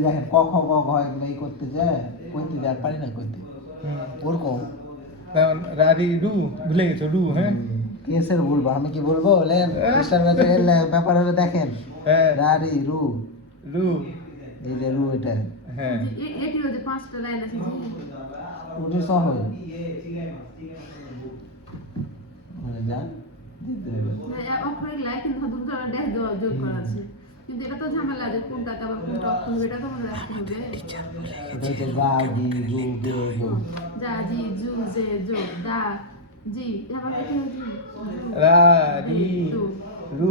যে দেখেন ক খ গ ঘ এগুলো এই করতে যায় কইতে যায় পারি না কইতে ওরকম রারি রু ভুলে গেছো রু হ্যাঁ কেসের বলবো আমি কি বলবো বলেন স্টার ব্যাপার হলে দেখেন রারি রু রু এই যে রু এটা হ্যাঁ এটি হচ্ছে 5টা লাইন আছে রুটি সহজ মানে যা দিতে হবে অক্ষরের লাইন কিন্তু দুটো ড্যাশ দেওয়া যোগ করা আছে কিন্তু এটা তো ঝামেলা যে কোনটা আবার কোনটা অক্ষর হবে এটা তো মনে রাখতে হবে এটা হচ্ছে গা গি গু গে গু যা জি জু জে জো দা জি আবার কি হচ্ছে রা রি রু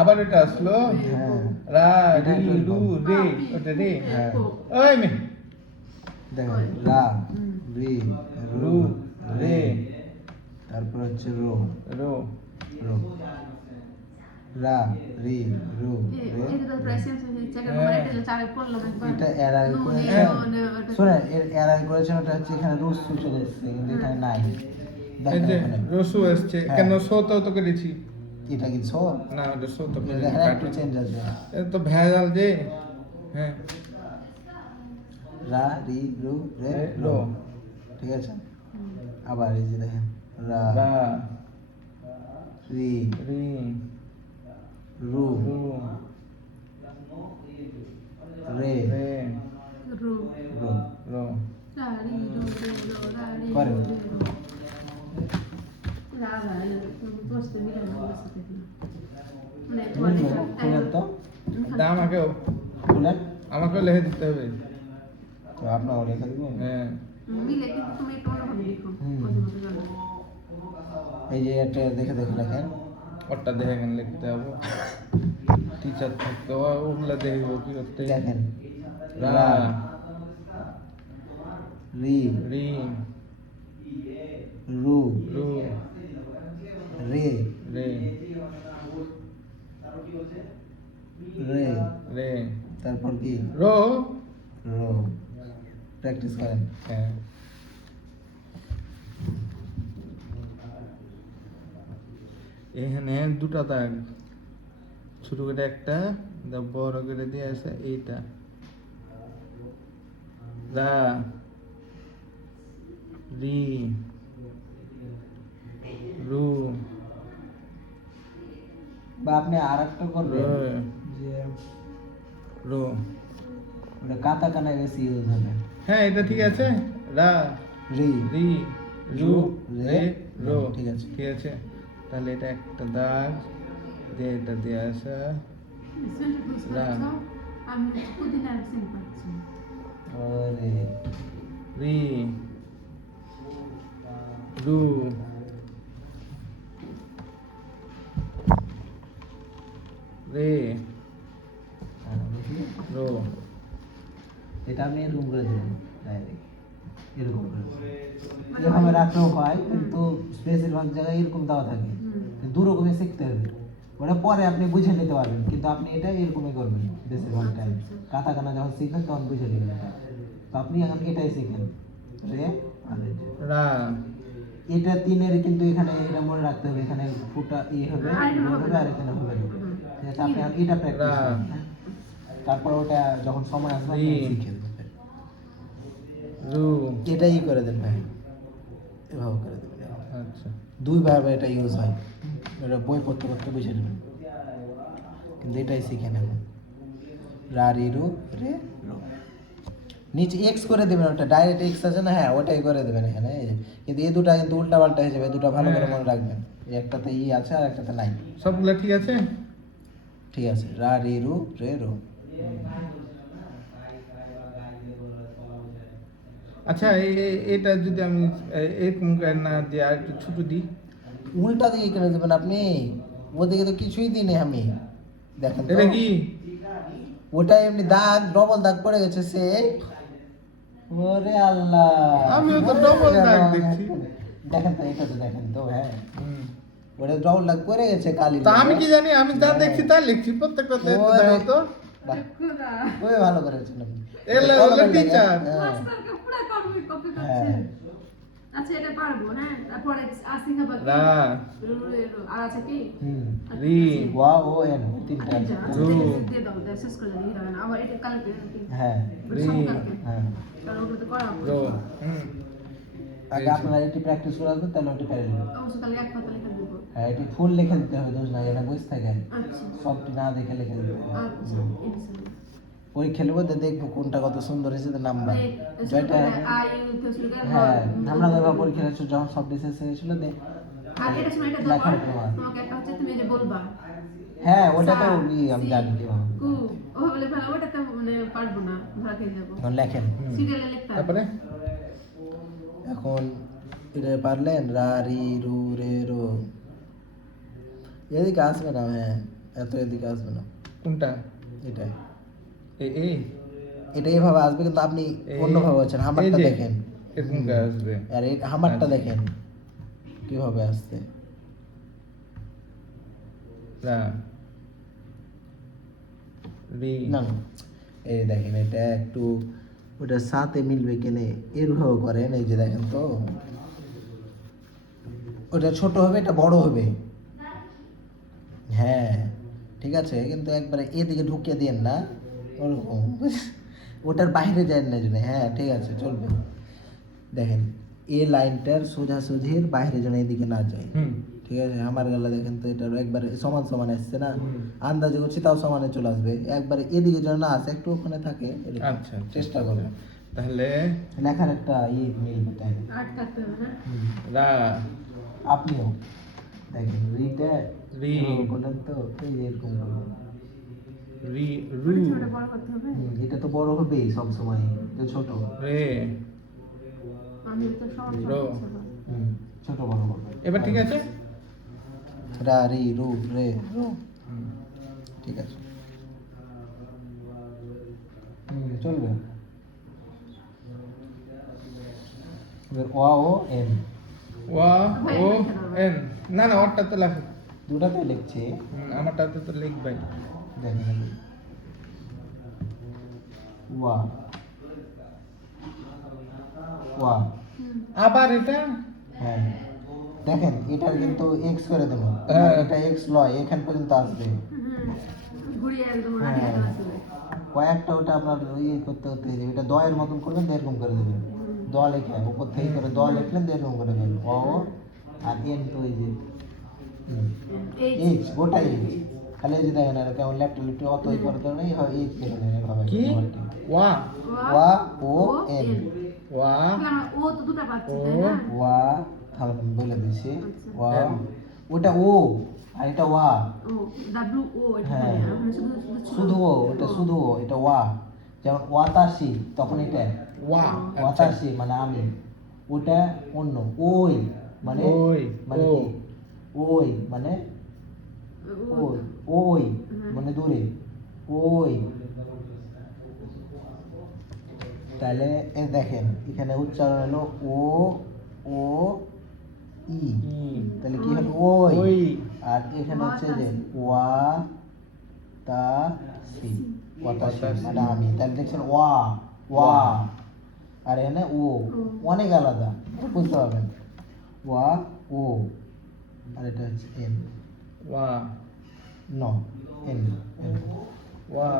আবার এটা আসলো হ্যাঁ রা রি রু রে ওটা রে হ্যাঁ ওই মে দেখেন রা রি রু রু রে রে তারপর হচ্ছে রো রো রো রা রি রু রে এটা প্রায় সেম সেম চেকার করে এটা চারে পড়লাম একবার এটা এর আগে করেছেন শুনেন এর আগে করেছেন ওটা হচ্ছে এখানে রুসু চলে এসেছে কিন্তু এখানে নাই এই দেখেন যে ওখানে রসু আসছে হ্যাঁ। কেন সো তো করেছি এটা কি ছো না ওটা সো তো দেখেন একটু চেঞ্জ আছে এ তো ভেজাল যে হ্যাঁ রা রি রু রে রো ঠিক আছে আবার এই যে দেখেন রা রা রি রি রু রু রে রে রু রো রো রারি রু রে রো রারি করেন। রা রা বসতে মিলে না বসতে মানে খুলেন তো দা আমাকেও খুলেন আমাকেও লিখে দিতে হবে তো আপনার লেখা দিবেন হ্যাঁ মিলে কিন্তু তুমি একটু অন্যভাবে লিখো হুম। কথা বলতে জানো এই যে এটা দেখে দেখে লেখেন ওটা দেখে কেন লিখতে হবে টিচার থাকতে ওগুলা দেখবো কি করতে দেখেন রা রি রি রু রু রে রে রে রে তারপর কি রো রো প্র্যাকটিস করেন হ্যাঁ এখানে দুটা দাগ ছোট করে একটা বড় করে দিয়ে আছে এইটা রা রি রু বা আপনি আর একটা করবেন রো যে রো ওটা কাতা কানায় বেশি ইউজ হবে হ্যাঁ এটা ঠিক আছে রা রি রি রু রে রো ঠিক আছে। ঠিক আছে তাহলে এটা একটা দাগ দিয়ে এটা দিয়ে আসা আমি পুদিনা আর সিম পাচ্ছি ওরে রি রু রে রো এটা আপনি এরকম করে দেবেন ডাইরেক্ট এরকম করে এভাবে রাখলেও হয় কিন্তু বেশিরভাগ জায়গায় এরকম দেওয়া থাকে দু রকমের শিখতে হবে ওটা পরে আপনি বুঝে নিতে পারবেন কিন্তু আপনি এটা এরকমই করবেন বেশিরভাগ টাইম কাতা কানা যখন শিখবেন তখন বুঝে নেবেন এটা তো আপনি এখন এটাই শিখেন রে আর এই যে। রা এটা তিনের কিন্তু এখানে এটা মনে রাখতে হবে এখানে ফুটা হবে গোল হবে আর এখানে হবে না। ঠিক আছে আপনি এখন এটা প্র্যাকটিস করেন হ্যাঁ? তারপর ওটা যখন সময় আসবে আপনি শিখে নেবেন রু এটাই করে দেন ভাই এভাবে করে দেবেন আচ্ছা দুইভাবে এটা ইউজ হয় এটা বই পড়তে পড়তে বুঝে নেবেন কিন্তু এটাই শিখে নেবেন রা রি রু রে রো নিচে এক্স করে দেবেন ওটা ডাইরেক্ট এক্স আছে না হ্যাঁ ওটাই করে দেবেন এখানে এই যে। কিন্তু এই দুটা কিন্তু উল্টা পাল্টা হয়ে যাবে এই দুটা ভালো করে মনে রাখবেন এই একটাতে ই আছে আর একটাতে নাই সবগুলা ঠিক আছে ঠিক আছে রা রি রু রে রো আচ্ছা এটা যদি আমি এরকম করে না দিয়ে আর একটু ছোট দিই উল্টা দিকে করে দেবেন আপনি ওদিকে তো কিছুই দিই আমি দেখেন তো এটা কি ওটা এমনি দাগ ডবল দাগ পড়ে গেছে সে ওরে আল্লাহ আমিও তো double দাগ দেখছি। দেখেন তো এটা তো দেখেন তো হ্যাঁ হুম। ওটা ডবল দাগ পড়ে গেছে কালি তা আমি কি জানি আমি যা দেখছি তা লিখছি প্রত্যেকটা ওরে। দেখো তো বাহ, খুবই ভালো করেছেন আপনি এলে কলমের teacher। লাগে, হ্যাঁ। মাস্টারকে পুরো কপি হ্যাঁ। করছে আচ্ছা আচ্ছা এটা পারবো, হ্যাঁ। তারপরে আসি খাবার কি? রা আর আছে কি? হুম রি ওয়া ও এন তিনটা আচ্ছা, আছে। রু। দিয়ে দাও, শেষ করে দিই, হবে না। আবার এটা কালকে হ্যাঁ ওটা সংকালকে। হ্যাঁ কারণ ওটা তো করা হবে। রো হুম আগে আপনারা এটি প্র্যাকটিস করে আসবেন তাহলে ওটি পেরে যাবেন। অবশ্যই কালকে এক পাতা লিখে দেবো। হ্যাঁ এটি ফুল লিখে দিতে হবে, দোষ না এটা বসে থাকে আচ্ছা সবটি না দেখে লিখে দিতে হবে। আচ্ছা ইনশাআল্লাহ। পরীক্ষা নেবো তো দেখবো কোনটা কত সুন্দর হয়েছে তো নাম্বার যেটা আই ইউ থেকে শুরু করে হ্যাঁ আমরা এবার পরীক্ষা নিচ্ছি যখন সব ডিসেস হয়েছিল দে আর এটা সময় এটা লেখার দেবো, প্রমাণ। তোমাকে একটা হচ্ছে তুমি যে বলবা হ্যাঁ ওটা তো সা, আমি সি, জানি কিভাবে কু, ও বলে ফেলা, ওটা তো মানে পারবো না, ধরা খেয়ে যাবো। এখন লেখেন। হুম। সিরিয়ালে লিখতে হবে। তারপরে এখন এটা পারলেন রা রি রু রে রো এদিকে আসবে না, হ্যাঁ এত এদিকে আসবে না, কোনটা এটাই এই এটা এইভাবে আসবে কিন্তু আপনি অন্যভাবে আছেন, হামারটা দেখেন এরকম করে আসবে আর এই হামারটা আচ্ছা। দেখেন কিভাবে আসছে। রা রি না এই দেখেন এটা একটু ওটার সাথে মিলবে কিনে এরভাবে করেন, এই যে দেখেন তো ওটা ছোট হবে এটা বড় হবে, হ্যাঁ ঠিক আছে কিন্তু একবারে এদিকে ঢুকিয়ে দিয়েন না ওরকম, ওটার বাইরে যায় না জন্য, হ্যাঁ ঠিক আছে চলবে। দেখেন এ লাইনটার সোজাসুজির বাইরে যেন এদিকে না যায়, হুম ঠিক আছে। আমার গেলা দেখেন তো এটা একবারে সমান সমান আসছে না, হুম। আন্দাজে করছি তাও সমানে চলে আসবে, একবারে এদিকে যেন না আসে একটু ওখানে থাকে এরকম। আচ্ছা চেষ্টা করবেন তাহলে লেখার একটা মিলবে তাই না? আট কাটতে হবে, হ্যাঁ। রা আপনিও দেখেন রিটা রি। বলেন তো এই যে এরকম করবেন। রি রু ছোটটা বড় করতে হবে। এটা তো বড় হবেই সব সময়, তো ছোট রে আমি তো সব রো। ছোট বড় হবে। এবার ঠিক আছে রা রি রু রে রো হুম। ঠিক আছে চলবে। এবার ওয়া ও এন ওয়া ও এন না না ওরটা তো লেখো দুটাতে লিখছি, আমারটাতে তো লিখবাই দেখেন ওয়া ওয়া আবার এটা হ্যাঁ দেখেন এটার কিন্তু এক্স করে দেব, হ্যাঁ। এটা এক্স লয় এখান পর্যন্ত আসবে, ঘুরিয়ে একদম হ্যাঁ। আগে আসবে। কয়েকটা ওটা আপনার ইয়ে করতে করতে যাবে, এটা দয়ের মতন করবেন তো এরকম করে দেবেন, দ লেখা উপর থেকে করে দ লিখলেন তো এরকম করে দেবেন ও আর এন তো এই যে এইচ গোটা এইচ, খালি এই যে দেখেন আর কেমন লেফট লেফট অত ই করে দেবেন এই হয় এইচ লিখে দেবেন এভাবে কি ওয়া ওয়া ও এন ওয়া ও তো দুটো পাচ্ছি, ও। তাই না? ওয়া থাম বলে দিছি ওয়া এন। ওটা ও আর এটা ওয়া, ও ডাব্লিউ ও এটা হ্যাঁ। খালি, ওখানে শুধু শুধু ও ওটা শুধু ও এটা ওয়া, যেমন ওয়াতাসি তখন এটা ওয়া ওয়াতাসি মানে আমি, ওটা অন্য ওই মানে ওই, মানে ও। কি ওই মানে ওই ওই মানে দূরে ওই, তাহলে এ দেখেন এখানে উচ্চারণ হলো ও ও ই, তাহলে কি হলো ওই, ওই। আর এখানে হচ্ছে যে ওয়া তা সি ওয়াতাসি মানে আমি, তাহলে দেখছেন ওয়া ওয়া আর এখানে ও অনেক আলাদা বুঝতে পারবেন, ওয়া ও আর এটা হচ্ছে এন ওয়া ন এন এন ওয়া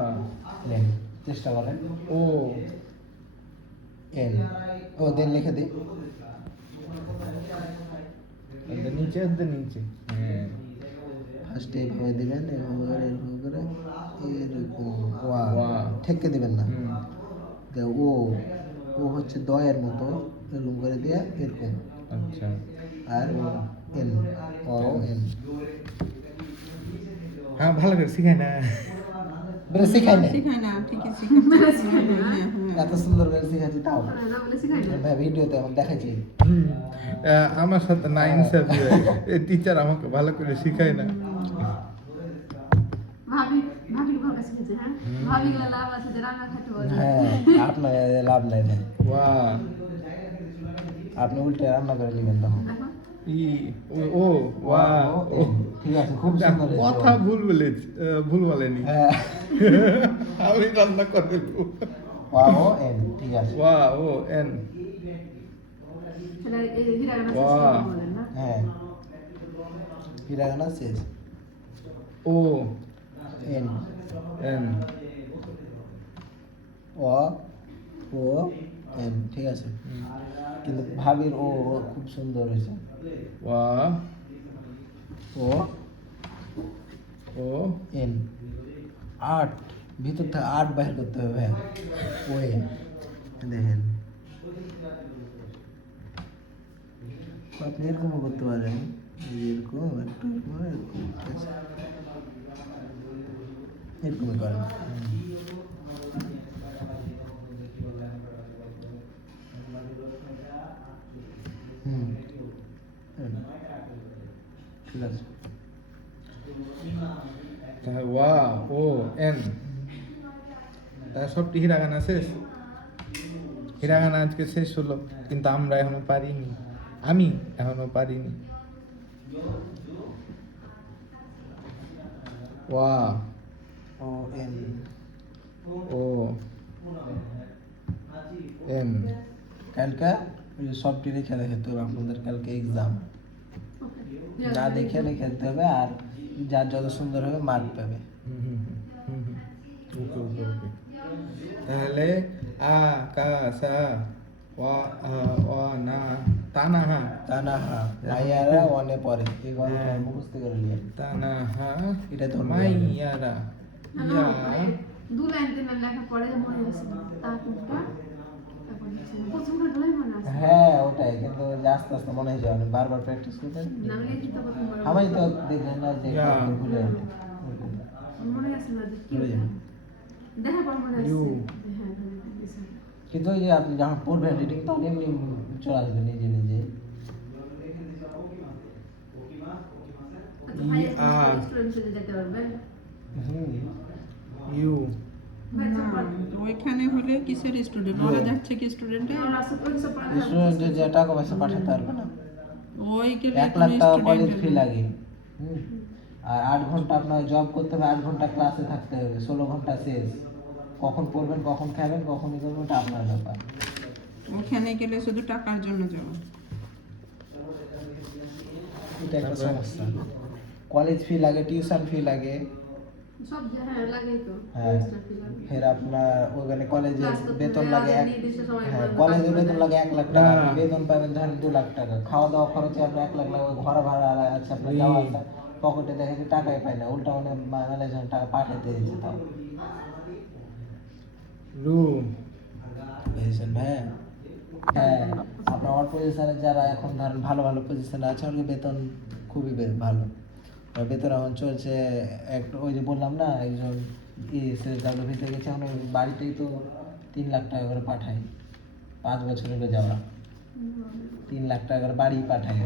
এন চেষ্টা করেন ও এন ও দেন লিখে দিই এটা নিচে হ্যাঁ ফার্স্টে এভাবে দিবেন এভাবে করে এরকম করে এরকম ওয়া ওয়া। ঠেকে দিবেন না, হুম। তো ও ও হচ্ছে দয়ের মতো এরকম করে দিয়ে এরকম, আচ্ছা আর এন ও এন হ্যাঁ ভালো করে শিখাই না বেরে শিখাই নাই, শেখায় না, ঠিকই শেখাচ্ছে। হ্যাঁ, হ্যাঁ। এত সুন্দর করে শিখাচ্ছি তাও না বলে শিখাই না। ভাই ভিডিওতে এখন দেখাচ্ছি হুম। আমার সাথে না ইনসাফি হয় এই টিচার আমাকে ভালো করে শিখায় না ভাবি ভালো কাছে শিখেছে, হ্যাঁ। ভাবি গেলে লাভ আছে যে রান্না খাইতে পারবে। হ্যাঁ আপনার লাভ নাই না, ওয়া আপনি উল্টে রান্না করে নেবেন তখন দেখো ই ও ওয়া ও, এন। ঠিক আছে খুব সুন্দর হয়েছে। কথা ভুল বলেছি ভুল বলেনি হ্যাঁ আমি রান্না করে দেবো ওয়া ও এন ঠিক আছে ওয়া ও এন সেটা এই হিরাগানা বাহ। শেষ বলেন না? হ্যাঁ হিরাগানা শেষ O N N O O N ঠিক আছে কিন্তু ভাবির ও খুব সুন্দর হয়েছে ওয়া ও ও এন আট ভিতর থেকে আট বাইর করতে হবে ভাই ও এন দেখেন আপনি এরকমও করতে পারেন এরকম একটু এরকম ঠিক আছে এরকমই করেন হুম ঠিক আছে ওয়া ও এন তার সবটি হিরাগানা শেষ হিরাগানা আজকে শেষ হলো কিন্তু আমরা এখনো পারিনি আমি এখনো পারিনি ওয়া ও এন ও এন কালকে ওই যে সবটি লিখে রেখে তো আপনাদের কালকে এক্সাম ওকে। না দেখে লিখে দিতে হবে আর যার যত সুন্দর হবে মার্ক পাবে ওকে ওকে ওকে তাহলে আ কা সা ওয়া ওয়া না তানাহা তানাহা মাইয়ারা ওয়ানে পরে এই গল্প হ্যাঁ। মুখস্থ করে নিয়ে তানাহা এটা ধরবো। মাইয়ারা না, ইয়া দু লাইন তিন লাইন লেখা পরে মনে আছে না তা কোনটা তারপর হচ্ছে না। প্রথমটা ভালোই মনে আছে হ্যাঁ ওটাই কিন্তু যে আস্তে আস্তে মনে হয়ে যাবে বারবার প্র্যাকটিস করতে না আমি লিখি তো প্রথমবার আমি তো দেখলেন না যে Yeah. ভুলে যাবে। মনে আছে না যে কি ভুলে যাবে। দেখা পর মনে আছে You. হ্যাঁ দিছে কিন্তু ওই যে আপনি যখন পড়বেন রিডিং তখন এমনি চলে আসবে নিজে নিজে আচ্ছা ভাই Ah. স্টুডেন্ট সাথে যেতে পারবেন হুম ইউ ভাই না, সব ওইখানে হলে কিসের স্টুডেন্ট ওরা যাচ্ছে কি স্টুডেন্টে স্টুডেন্টের যে টাকা পয়সা পাঠাতে পারবে না ওই গেলে 1 লাখ টাকা কলেজ ফি স্টুডেন্ট লাগে হুম। আর 8 ঘন্টা আপনার জব করতে হবে 8 ঘন্টা ক্লাসে থাকতে হবে 16 ঘন্টা শেষ কখন পড়বেন কখন খাবেন কখন ই করবেন ওটা আপনার ব্যাপার ওখানে গেলে শুধু টাকার জন্য যাওয়া এটা একটা সমস্যা কলেজ ফি লাগে টিউশন ফি লাগে সব হ্যাঁ লাগেই তো হ্যাঁ extra fee লাগে। ফের আপনার ওখানে কলেজে Class করতে বেতন হবে, লাগে আর এক নির্দিষ্ট সময় হ্যাঁ পর্যন্ত কলেজে কাজ বেতন করতে লাগে 1 লাখ টাকা আপনি না। বেতন পাবেন ধরেন 2 লাখ টাকা খাওয়া দাওয়া খরচে আপনি 1 লাখ লাগবে ঘর ভাড়া আছে আপনার এই। যাওয়া আসা পকেটে দেখে যে টাকাই পায় না উল্টা মানে ম্যানেজার টাকা পাঠাতে দিয়েছে তাও রু বুঝেছেন ভাইয়া হ্যাঁ আপনার ওয়ার্ড পজিশনে যারা এখন ধরেন ভালো ভালো পজিশনে আছে ওদের বেতন খুবই ভালো আর বেতন এখন চলছে একটা ওই যে বললাম না একজন ডাব্লিউ থেকে গেছে এখন ওর বাড়িতেই তো 3 লাখ টাকা করে পাঠায় 5 বছর হলো যাওয়া 3 লাখ টাকা করে বাড়ি পাঠায়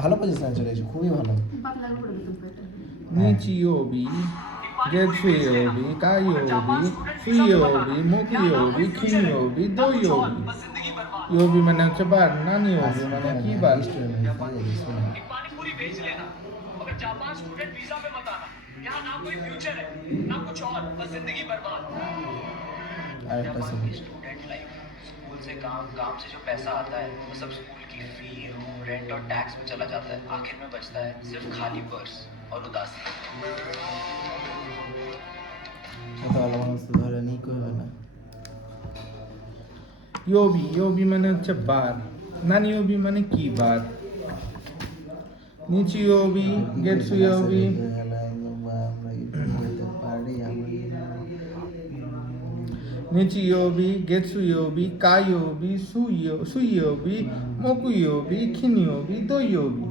ভালো পজিশনে চলে এসেছে খুবই ভালো পাতলা করে বেতন পাই নিচিওবি গেটসুয়োবি কায়োবি সুয়োবি মুকিয়োবি খিনিয়োবি দোয়োবি योबी मैंने হচ্ছে বার নানি योबी মানে কি বার पानी पूरी भेज लेना मगर जापान स्टूडेंट वीजा पे मत आना यहाँ ना कोई फ्यूचर है ना कुछ और बस जिंदगी बर्बाद আরেকটা সেকেন্ড स्टूडेंट लाइफ स्कूल से काम काम से जो पैसा आता है वो सब स्कूल की फी रूम रेंट और टैक्स में चला जाता है आखिर में बचता है सिर्फ खाली पर्स और उदासी এত ভালো মানুষ তো ধরে নিই করবে না योबी योबी মানে হচ্ছে বার নানি योबी মানে কি বার নিচি योबी গেটসুয়োবি আমরা বলতে পারি নিচি योबी গেটসুয়োবি কায়োবি সুয়োবি মুকিয়োবি খিনিয়োবি দোয়োবি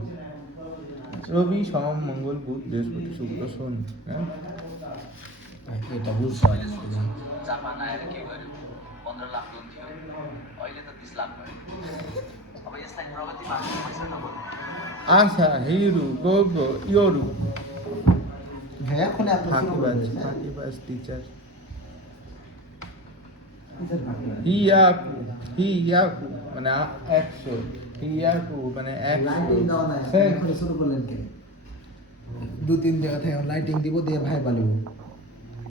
রবি সোম মঙ্গল বুধ বৃহস্পতি শুক্র শনি হ্যাঁ এটা বুঝতে পারি जापान आएर के गर्यो 15 लाख लोन थियो अहिले त 30 लाख भयो अब यसलाई प्रगतिमा हाल्ने पैसा नभयो আশা হিরু গোগো ইয়োরু হ্যাঁ এখন আপনি শুরু ফাঁকিবাজ করবেন হ্যাঁ? ফাঁকিবাজ টিচার কিসের ফাঁকিবাজ? হিয়াকু মানে 100 হিয়াকু মানে 100 লাইটিং দাও না সেন এখন শুরু করলেন কে 2-3 জায়গা থেকে লাইটিং দিব দিয়ে ভাই বালিব